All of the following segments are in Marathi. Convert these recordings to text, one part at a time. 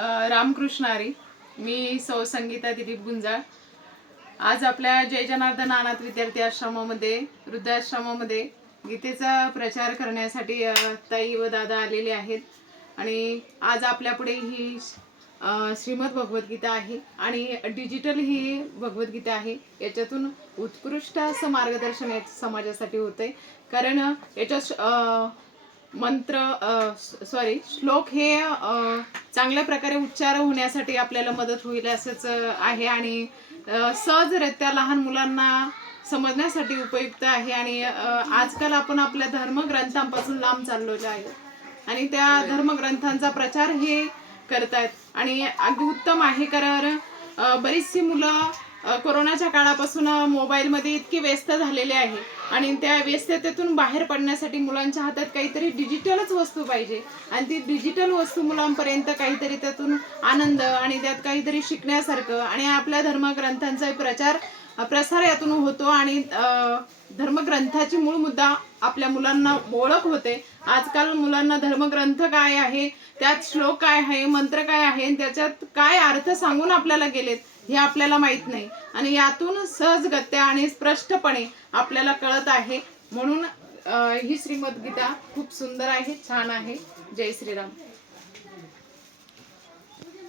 रामकृष्ण हरी. मी सौ संगीता दिलीप गुंजाळ. आज आपल्या जय जनार्दन अनाथ विद्यार्थी आश्रमामध्ये वृद्धाश्रमामध्ये गीतेचा प्रचार करण्यासाठी ताई व दादा आलेले आहेत. आणि आज आपल्यापुढे ही श्रीमद भगवद्गीता आहे आणि डिजिटल ही भगवद्गीता आहे. याच्यातून उत्कृष्ट असं मार्गदर्शन या समाजासाठी होतंय. कारण याच्या श्लोक हे चांगल्या प्रकारे उच्चार होण्यासाठी आपल्याला मदत होईल असंच आहे. आणि सहजरित्या लहान मुलांना समजण्यासाठी उपयुक्त आहे. आणि आजकाल आपण आपल्या धर्मग्रंथांपासून लांब चाललेलो आहे आणि त्या धर्मग्रंथांचा प्रचार हे करतायत आणि अगदी उत्तम आहे. कारण बरीचशी मुलं कोरोनाच्या काळापासून मोबाईलमध्ये इतकी व्यस्त झालेले आहे आणि त्या व्यस्ततेतून बाहेर पडण्यासाठी मुलांच्या हातात काहीतरी डिजिटलच वस्तू पाहिजे आणि ती डिजिटल वस्तू मुलांपर्यंत काहीतरी त्यातून आनंद आणि त्यात काहीतरी शिकण्यासारखं आणि आपल्या धर्मग्रंथांचा प्रसार यातून होतो आणि धर्मग्रंथाची मूळ मुद्दा आपल्या मुलांना ओळख होते. आजकाल मुलांना धर्मग्रंथ काय आहे, त्यात श्लोक काय आहे, मंत्र काय आहे, त्याच्यात काय अर्थ सांगून आपल्याला गेलेत हे आपल्याला माहित नाही आणि यातून सहजगत्या आणि स्पष्टपणे आपल्याला कळत आहे. म्हणून ही श्रीमद गीता खूप सुंदर आहे, छान आहे. जय श्रीराम.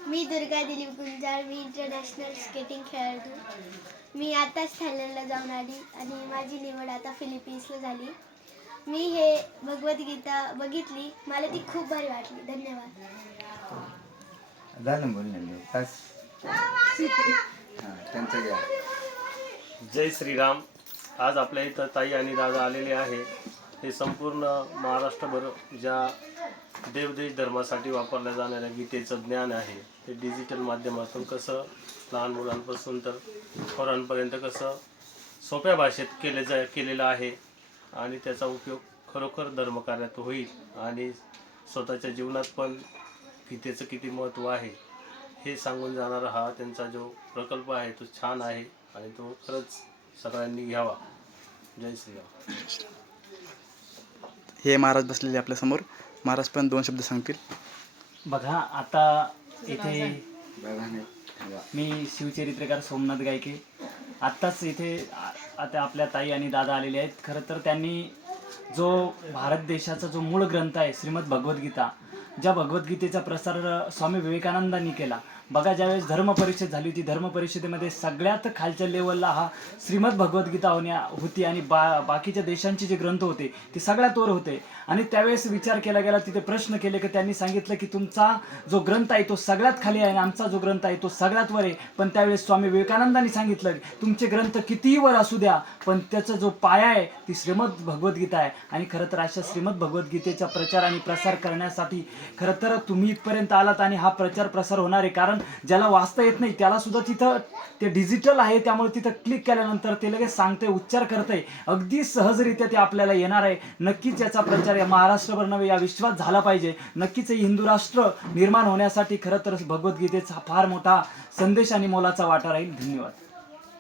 मी दुर्गा दिलीप गुंजाळ. मी इंटरनॅशनल स्केटिंग खेळाडू. मी आताच थायलंडला जाऊन आली आणि माझी निवड आता फिलिपिन्सला झाली. मी हे भगवद्गीता बघितली, मला ती खूप भारी वाटली. धन्यवाद. जय श्रीराम. आज आपल्या इथं ताई आणि दादा आलेले आहे. हे संपूर्ण महाराष्ट्रभर ज्या देवदेश धर्मासाठी वापरल्या जाणाऱ्या गीतेचं ज्ञान आहे ते डिजिटल माध्यमातून कसं लहान मुलांपासून तर थोरांपर्यंत कसं सोप्या भाषेत केलेलं आहे आणि त्याचा उपयोग खरोखर धर्मकार्यात होईल आणि स्वतःच्या जीवनात पण गीतेचं किती महत्त्व आहे हे सांगून जाणारा हा त्यांचा जो प्रकल्प आहे तो छान आहे आणि तो खरंच सगळ्यांनी घ्यावा. जय श्रीराम. हे महाराज बसलेले आपल्यासमोर. महाराज पण 2 शब्द सांगतील. बघा, आता इथे मी शिवचरित्रकार सोमनाथ गायके. आत्ताच इथे आता आपल्या ताई आणि दादा आलेले आहेत. खरं तर त्यांनी जो भारत देशाचा जो मूळ ग्रंथ आहे श्रीमद भगवद्गीता, ज्या भगवद्गीतेचा प्रसार स्वामी विवेकानंदांनी केला. बघा, ज्यावेळेस धर्म परिषद झाली होती, धर्म परिषदेमध्ये सगळ्यात खालच्या लेवलला हा श्रीमद भगवद्गीता होती आणि बाकीच्या देशांचे जे ग्रंथ होते ते सगळ्यात वर होते. आणि त्यावेळेस विचार केला गेला, तिथे प्रश्न केले की त्यांनी सांगितलं की तुमचा जो ग्रंथ आहे तो सगळ्यात खाली आहे आणि आमचा जो ग्रंथ आहे तो सगळ्यात वर आहे. पण त्यावेळेस स्वामी विवेकानंदांनी सांगितलं तुमचे ग्रंथ कितीही वर असू द्या पण त्याचा जो पाया आहे ती श्रीमद भगवद्गीता आहे. आणि खरं तर अशा श्रीमद भगवद्गीतेचा प्रचार आणि प्रसार करण्यासाठी खरं तर तुम्ही इथपर्यंत आलात आणि हा प्रचार प्रसार होणार आहे. कारण ज्याला वाचता येत नाही त्याला सुद्धा तिथं ते डिजिटल आहे, त्यामुळे तिथं क्लिक केल्यानंतर ते लगेच सांगते, उच्चार करते, अगदी सहजरित्या ते आपल्याला येणार आहे. नक्कीच याचा प्रचार या महाराष्ट्रभर नव्हे या विश्वात झाला पाहिजे. नक्कीच हिंदू राष्ट्र निर्माण होण्यासाठी खरं तर भगवद्गीतेचा फार मोठा संदेश आणि मोलाचा वाटा राहील. धन्यवाद.